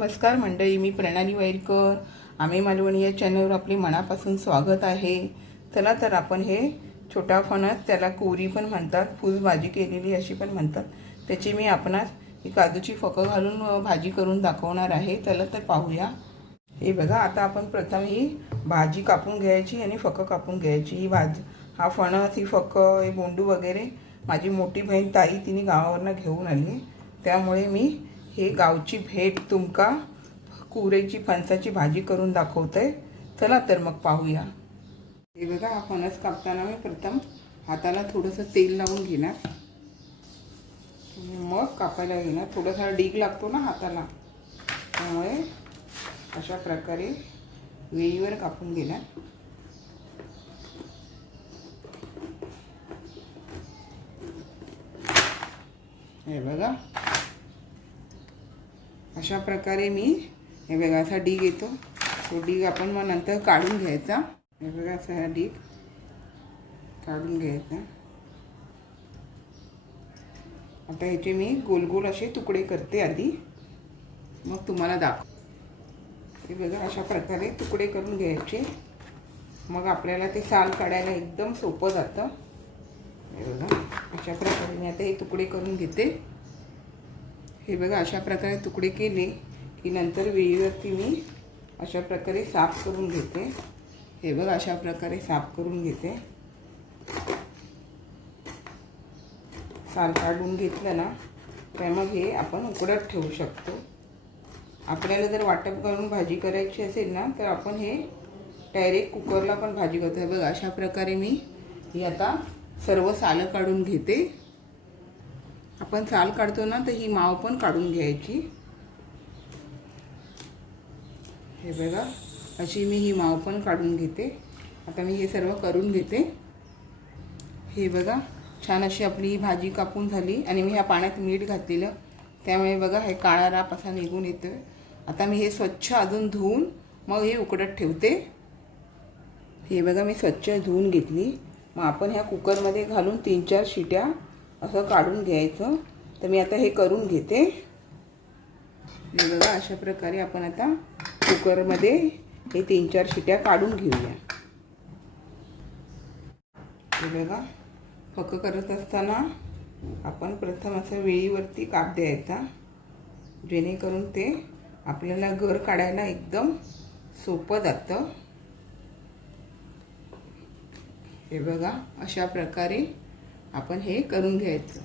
नमस्कार मंडळी मी प्रणाली वैरकर आम्ही मालवणी या चॅनलवर आपले मनापासून स्वागत आहे. चला तर आपण हे छोटा फणस त्याला कोरी पण म्हणतात फूल भाजी केलेली अशी पण म्हणतात. त्याची मी आपणास ही काजूची फकं घालून भाजी करून दाखवणार आहे. चला तर पाहूया. हे बघा आता आपण प्रथम ही भाजी कापून घ्यायची आणि फकं कापून घ्यायची. ही भाजी हा फणस ही फकं हे बोंडू वगैरे माझी मोठी बहीण ताई तिने गावावरनं घेऊन आली. त्यामुळे मी हे गावची भेट तुमका कुरेची फणसाची भाजी करून दाखवतंय. चला तर मग पाहूया. हे बघा हा फणस कापताना मी प्रथम हाताला थोडंसं तेल लावून घेणार. मग कापायला घेणार. थोडासा डीग लागतो ना हाताला. त्यामुळे अशा प्रकारे वेळीवर कापून घेणार. हे बघा. अशा प्रकारे मी हे बघा असा डीग येतो. तो डीग आपण मग नंतर काढून घ्यायचा. हे बघा असा हा डीग काढून घ्यायचा. आता ह्याचे मी गोल गोल असे तुकडे करते आधी. मग तुम्हाला दाखव हे बघा अशा प्रकारे तुकडे करून घ्यायचे. मग आपल्याला ते साल काढायला एकदम सोपं जातं. हे बघा अशा प्रकारे मी आता हे तुकडे करून घेते. हे बघा अशा प्रकारे तुकडे केले की नंतर वेळीवरती मी अशा प्रकारे साफ करून घेते. हे बघा अशा प्रकारे साफ करून घेते. साल काढून घेतलं ना तर मग हे आपण उकडत ठेवू शकतो. आपल्याला जर वाटप करून भाजी करायची असेल ना तर आपण हे डायरेक्ट कुकरला पण भाजी करतो. हे बघा अशा प्रकारे मी ही आता सर्व सालं काढून घेते. आपण साल काढतो ना तर ही माव पण काढून घ्यायची. हे बघा अशी मी ही माव पण काढून घेते. आता मी हे सर्व करून घेते. हे बघा छान अशी आपली ही भाजी कापून झाली आणि मी ह्या पाण्यात मीठ घातलेलं. त्यामुळे बघा हे काळा राप असा निघून येतो आता मी हे स्वच्छ अजून धुवून मग हे उकडत ठेवते. हे बघा मी स्वच्छ धुवून घेतली. मग आपण ह्या कुकरमध्ये घालून तीन चार शिट्या असं काढून घ्यायचं. तर मी आता हे करून घेते. हे बघा अशा प्रकारे आपण आता कुकरमध्ये हे तीन चार शिट्या काढून घेऊया. हे बघा फक करत असताना आपण प्रथम असं वेळीवरती काप द्यायचा जेणेकरून ते आपल्याला घर काढायला एकदम सोपं जातं. हे बघा अशा प्रकारे आपण हे करून घ्यायचं.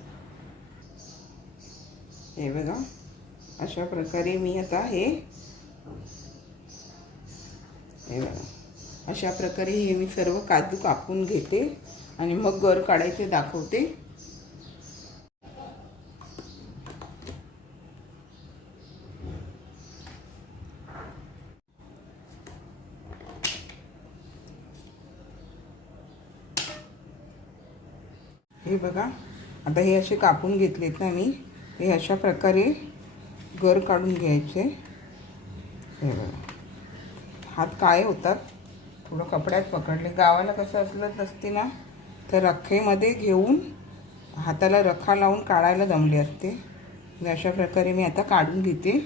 हे बघा अशा प्रकारे मी आता हे हे बघा अशा प्रकारे हे मी सर्व काजू कापून घेते आणि मग गर काढायचे दाखवते. हे बघा. आता हे असे कापून घेतलेत ना मी. हे अशा प्रकारे गर काढून घ्यायचे. हे बघा. हात काय होतात? थोडं कपड्यात पकडले. गावाला कसं असलं नसते ना तर रखेमध्ये घेऊन हाताला रखा लावून काढायला जमले असते. अशा प्रकारे मी आता काढून घेते.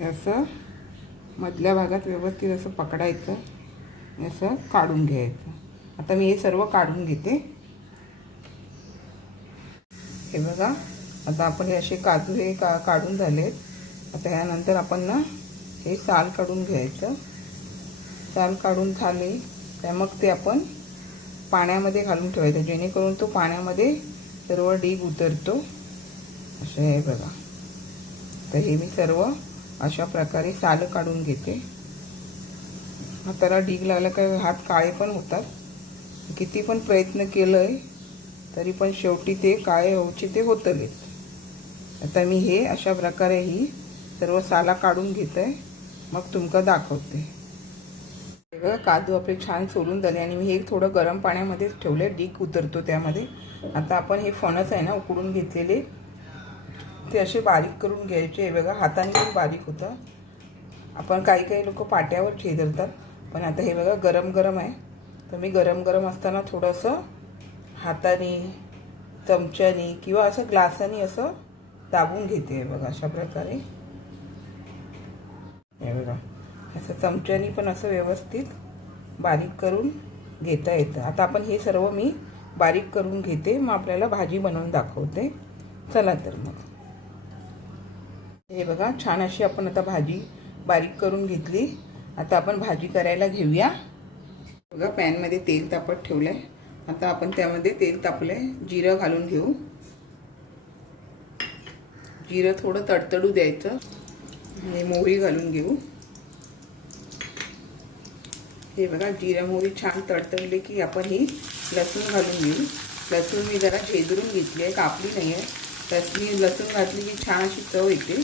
असं मधल्या भागात व्यवस्थित असं पकडायचं. असं काढून घ्यायचं. आता मी हे सर्व काढून घेते. हे बघा आता आपण हे असे काजू हे का काढून झालेत. आता ह्यानंतर आपण ना हे साल काढून घ्यायचं. साल काढून झाले तर मग ते आपण पाण्यामध्ये घालून ठेवायचं. जेणेकरून तो पाण्यामध्ये सर्व डीग उतरतो. असं हे बघा. तर हे मी सर्व अशा प्रकारे सालं काढून घेते. हाताला डीग लागला का हात काळे पण होतात. किती पण प्रयत्न केलं आहे तरी पण शेवटी ते काळे होचे ते होतले आता मी हे अशा प्रकारे ही सर्व साला काढून घेते मग तुमका दाखवते. सगळं काजू आपले छान सोलून झाले आणि मी हे थोडं गरम पाण्यामध्येच ठेवले डीक उतरतो त्यामध्ये. आता आपण हे फणस आहे ना उकडून घेतलेले. ते असे बारीक करून घ्यायचे. हे बघा हाताने पण बारीक होतं. आपण काही काही लोक पाट्यावर छेदरतात पण आता हे बघा गरम गरम आहे. तर मी गरम गरम असताना थोडंसं हाताने चमच्याने किंवा असं ग्लासाने असं दाबून घेते बघा अशा प्रकारे. हे बघा असं चमच्याने पण असं व्यवस्थित बारीक करून घेता येतं. आता आपण हे सर्व मी बारीक करून घेते. मग आपल्याला भाजी बनवून दाखवते. चला तर मग. हे बघा छान अशी आपण आता भाजी बारीक करून घेतली. आता आपण भाजी करायला घेऊया. बघा पॅनमध्ये तेल तापत ठेवलं आहे आता आपण त्यामध्ये तेल तापलं आहे जिरं घालून घेऊ. जिरं थोडं तडतडू द्यायचं. आणि मोहरी घालून घेऊ. हे बघा जिरं मोहरी छान तडतडली की आपण ही लसूण घालून घेऊ. लसूण मी जरा झेदरून घेतली आहे कापली नाही आहे लसूण लसूण घातली की छान अशी चव येते.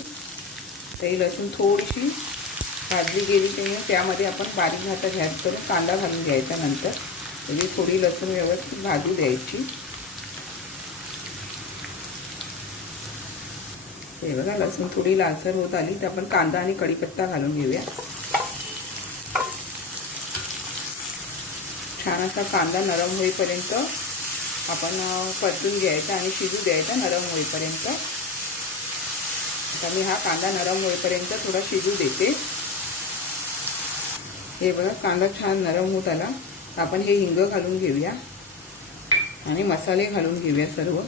ते लसूण थोडीशी भाजली गेली नाही त्यामध्ये आपण बारीक घाता घ्यास करून कांदा घालून घ्यायचा नंतर. म्हणजे थोडी लसूण व्यवस्थित भाजू द्यायची. हे बघा लसूण थोडी लालसर होत आली तर आपण कांदा आणि कढीपत्ता घालून घेऊया. छान असा कांदा नरम होईपर्यंत आपण परतून घ्यायचा आणि शिजू द्यायचा नरम होईपर्यंत. आता मी हा कांदा नरम होईपर्यंत थोडा शिजू देते. हे बघा कांदा छान नरम होत आला. आपण हे हिंग घालून घेऊया. आणि मसाले घालून घेऊया सर्व.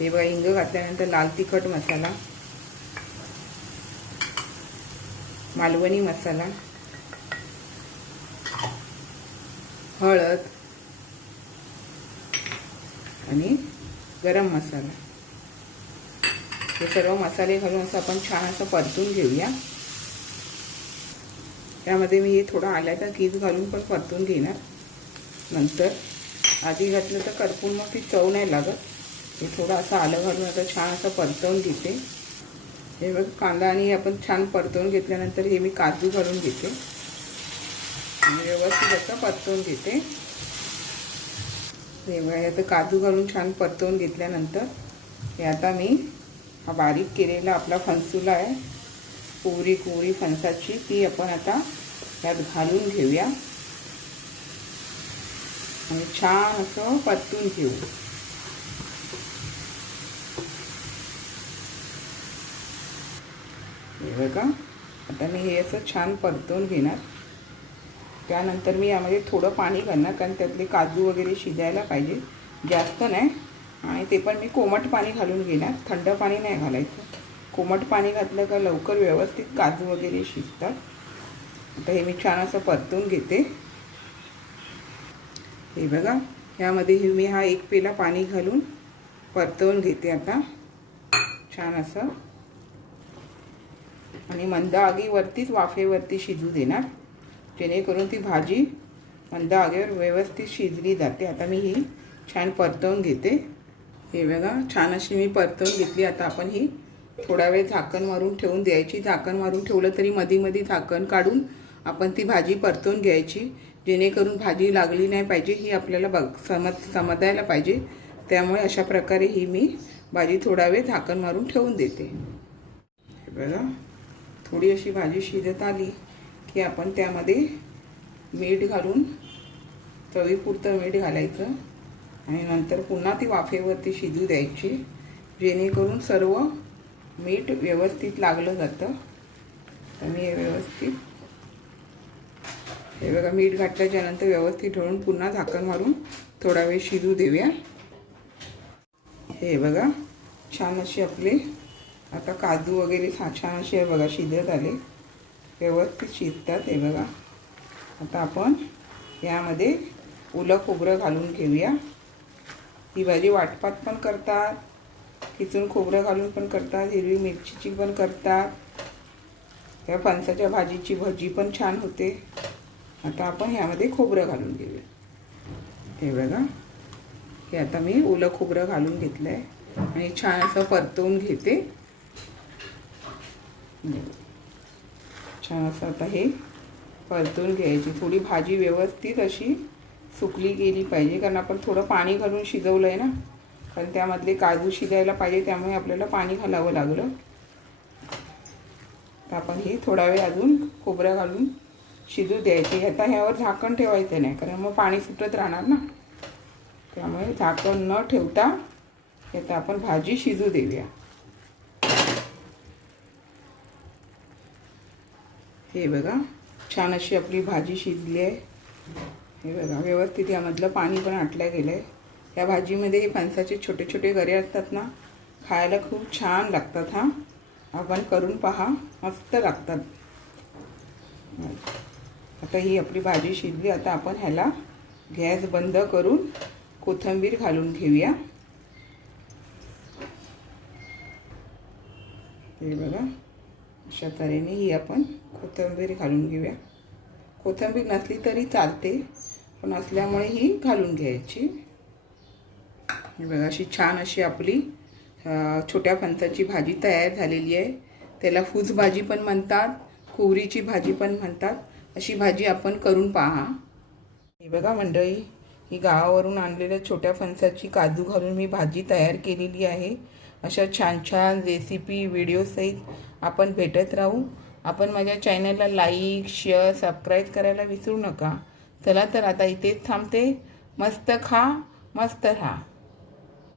हे बघा हिंग घातल्यानंतर लाल तिखट मसाला मालवणी मसाला हळद आणि गरम मसाला. हे सर्व मसाले घालून असं आपण छान असं परतून घेऊया. त्यामध्ये मी हे थोडं आल्याचा कीज घालून पण परतून घेणार. नंतर आधी घातलं तर करपून मग ती चव नाही लागत. हे थोडं असं आलं घालून आता छान असं परतवून घेते. हे बघ कांदा आणि आपण छान परतवून घेतल्यानंतर हे मी काजू घालून घेते. आणि व्यवस्थित असं परतवून घेते. हे बघा आता काजू घालून छान परतवून घेतल्यानंतर हे आता मी हा बारीक केलेला आपला फणसूला आहे. कोवरी कोवरी फणसाची ती आपण आता त्यात घालून घेऊया. आणि छान असं परतून घेऊ. हे बघा आता मी हे असं छान परतून घेणार. त्यानंतर मी यामध्ये थोडं पाणी घालणार कारण त्यातले काजू वगैरे शिजायला पाहिजे. जास्त नाही. आणि ते पण मी कोमट पाणी घालून घेणार. थंड पाणी नाही घालायचं. कोमट पाणी घातलं का लवकर व्यवस्थित काजू वगैरे शिजतात. आता हे मी छान असं परतून घेते. हे बघा ह्यामध्ये हे मी हा एक पेला पाणी घालून परतवून घेते आता. छान असं. आणि मंद आगीवरतीच वाफेवरती शिजू देणार. जेणेकरून ती भाजी मंद आगीवर व्यवस्थित शिजली जाते. आता मी ही छान परतवून घेते. हे बघा छान अशी मी परतवून घेतली. आता आपण ही थोडा वेळ झाकण मारून ठेवून द्यायची. झाकण मारून ठेवलं तरी मधी मधी झाकण काढून आपण ती भाजी परतवून घ्यायची. जेणेकरून भाजी लागली नाही पाहिजे ही आपल्याला बघ समज समजायला पाहिजे. त्यामुळे अशा प्रकारे ही मी भाजी थोडा वेळ झाकण मारून ठेवून देते. हे बघा थोडी अशी भाजी शिजत आली की आपण त्यामध्ये मीठ घालून चवीपुरतं मीठ घालायचं. आणि नंतर पुन्हा ती वाफेवरती शिजू द्यायची जेणेकरून सर्व मीठ व्यवस्थित लागलं जातं. तर मी हे व्यवस्थित हे बघा मीठ घातल्याच्यानंतर व्यवस्थित ठेवून पुन्हा झाकण मारून थोडा वेळ शिजू देऊया. हे बघा छान असे आपले आता काजू वगैरे छान असे बघा शिजत आले. व्यवस्थित शिजतात हे बघा. आता आपण यामध्ये ओलं खोबरं घालून घेऊया. ही भाजी वाटपात पण करतात किचून खोबरं घालून पण करतात हिरवी मिरचीची पण करतात. या फणसाच्या भाजीची भजी पण छान होते. आता आपण ह्यामध्ये खोबरं घालून घेऊया. हे बघा हे आता मी ओलं खोबरं घालून घेतलं आहे आणि छान असं परतवून घेते. छान असं आता हे परतून घ्यायची. थोडी भाजी व्यवस्थित अशी सुकली गेली पाहिजे कारण आपण थोडं पाणी घालून शिजवलं आहे ना. कारण त्यामधले काजू शिजायला पाहिजे त्यामुळे आपल्याला पाणी घालावं लागलं. तर आपण हे थोडा वेळ अजून खोबरं घालून शिजू द्यायचे. आता ह्यावर झाकण ठेवायचं नाही कारण मग पाणी सुटत राहणार ना. त्यामुळे झाकण न ठेवता आता आपण भाजी शिजू देऊया. हे बघा छान अशी आपली भाजी शिजली आहे. हे बघा व्यवस्थित यामधलं पाणी पण आटलं गेलं आहे या भाजीमध्ये हे फणसाचे छोटे छोटे गरे असतात ना खायला खूप छान लागतात हां. आपण करून पहा मस्त लागतात. आता ही आपली भाजी शिजली आता आपण ह्याला गॅस बंद करून कोथिंबीर घालून घेऊया. हे बघा अशा तऱ्हेने ही आपण कोथिंबीर घालून घेऊया. कोथिंबीर नसली तरी चालते. पण असल्यामुळे ही घालून घ्यायची. हे बघा अशी छान अशी आपली छोट्या फणसाची भाजी तयार झालेली आहे. त्याला फूज भाजी पण म्हणतात कोवरीची भाजी पण म्हणतात. अशी भाजी आपण करून पहा. हे बघा मंडळी ही गावावरून आणलेल्या छोट्या फणसाची काजू घालून मी भाजी तयार केलेली आहे. अशा छान छान रेसिपी व्हिडिओसहित आपण भेटत राहू. आपण माझ्या चॅनलला लाईक शेअर सबस्क्राईब करायला विसरू नका. चला तर आता इथेच थांबते. मस्त खा मस्त राहा.